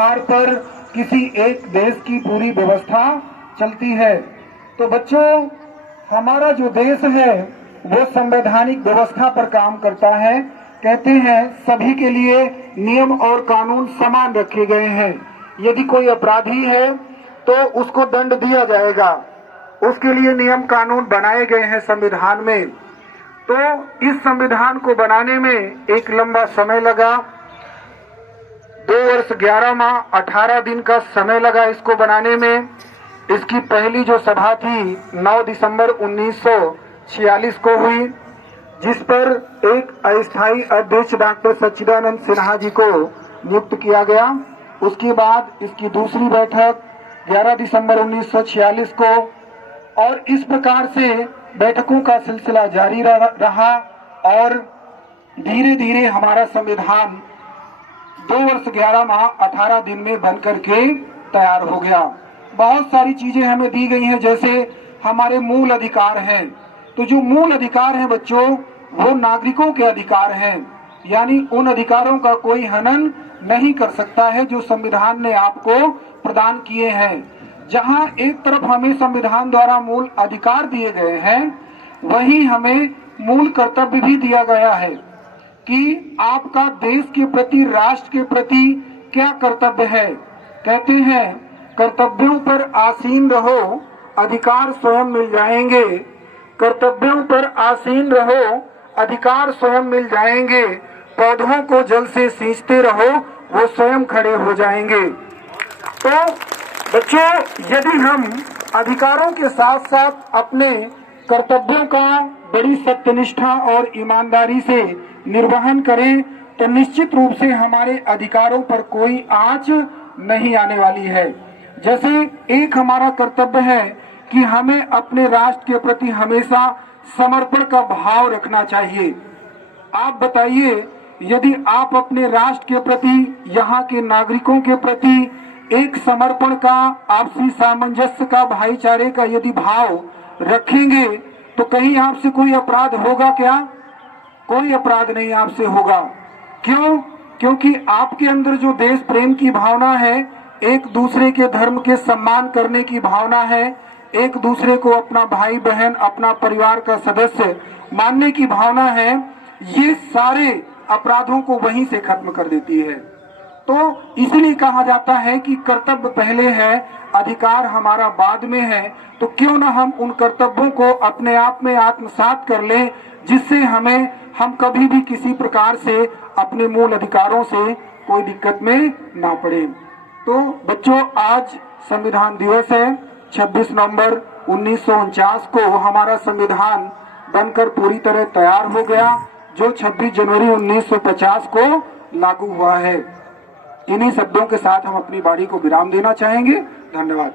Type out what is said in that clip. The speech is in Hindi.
आधार पर किसी एक देश की पूरी व्यवस्था चलती है। तो बच्चों, हमारा जो देश है वो संवैधानिक व्यवस्था पर काम करता है। कहते हैं सभी के लिए नियम और कानून समान रखे गए हैं। यदि कोई अपराधी है तो उसको दंड दिया जाएगा, उसके लिए नियम कानून बनाए गए हैं संविधान में। तो इस संविधान को बनाने में एक लंबा समय लगा, 2 वर्ष 11 माह 18 दिन का समय लगा इसको बनाने में। इसकी पहली जो सभा थी 9 दिसंबर 1946 को हुई, जिस पर एक अस्थायी अध्यक्ष डॉक्टर सच्चिदानंद सिन्हा जी को नियुक्त किया गया। उसके बाद इसकी दूसरी बैठक 11 दिसंबर 1946 को, और इस प्रकार से बैठकों का सिलसिला जारी रहा और धीरे धीरे हमारा संविधान 2 वर्ष 11 माह 18 दिन में बनकर के तैयार हो गया। बहुत सारी चीजें हमें दी गई हैं, जैसे हमारे मूल अधिकार हैं। तो जो मूल अधिकार हैं बच्चों, वो नागरिकों के अधिकार हैं, यानी उन अधिकारों का कोई हनन नहीं कर सकता है जो संविधान ने आपको प्रदान किए हैं। जहां एक तरफ हमें संविधान द्वारा मूल अधिकार दिए गए हैं, वहीं हमें मूल कर्तव्य भी दिया गया है कि आपका देश के प्रति, राष्ट्र के प्रति क्या कर्तव्य है। कहते हैं कर्तव्यों पर आसीन रहो, अधिकार स्वयं मिल जाएंगे। कर्तव्यों पर आसीन रहो, अधिकार स्वयं मिल जाएंगे। पौधों को जल से सींचते रहो, वो स्वयं खड़े हो जाएंगे। तो बच्चों, यदि हम अधिकारों के साथ साथ अपने कर्तव्यों का बड़ी सत्यनिष्ठा और ईमानदारी से निर्वहन करें तो निश्चित रूप से हमारे अधिकारों पर कोई आंच नहीं आने वाली है। जैसे एक हमारा कर्तव्य है कि हमें अपने राष्ट्र के प्रति हमेशा समर्पण का भाव रखना चाहिए। आप बताइए, यदि आप अपने राष्ट्र के प्रति, यहाँ के नागरिकों के प्रति एक समर्पण का, आपसी सामंजस्य का, भाईचारे का यदि भाव रखेंगे तो कहीं आपसे कोई अपराध होगा क्या? कोई अपराध नहीं आपसे होगा। क्यों? क्योंकि आपके अंदर जो देश प्रेम की भावना है, एक दूसरे के धर्म के सम्मान करने की भावना है, एक दूसरे को अपना भाई बहन, अपना परिवार का सदस्य मानने की भावना है, ये सारे अपराधों को वहीं से खत्म कर देती है। तो इसलिए कहा जाता है कि कर्तव्य पहले है, अधिकार हमारा बाद में है। तो क्यों ना हम उन कर्तव्यों को अपने आप में आत्मसात कर लें, जिससे हम कभी भी किसी प्रकार से अपने मूल अधिकारों से कोई दिक्कत में ना पड़े। तो बच्चों, आज संविधान दिवस है। 26 नवंबर 1949 को हमारा संविधान बनकर पूरी तरह तैयार हो गया, जो 26 जनवरी 1950 को लागू हुआ है। इन्हीं शब्दों के साथ हम अपनी वाणी को विराम देना चाहेंगे। धन्यवाद।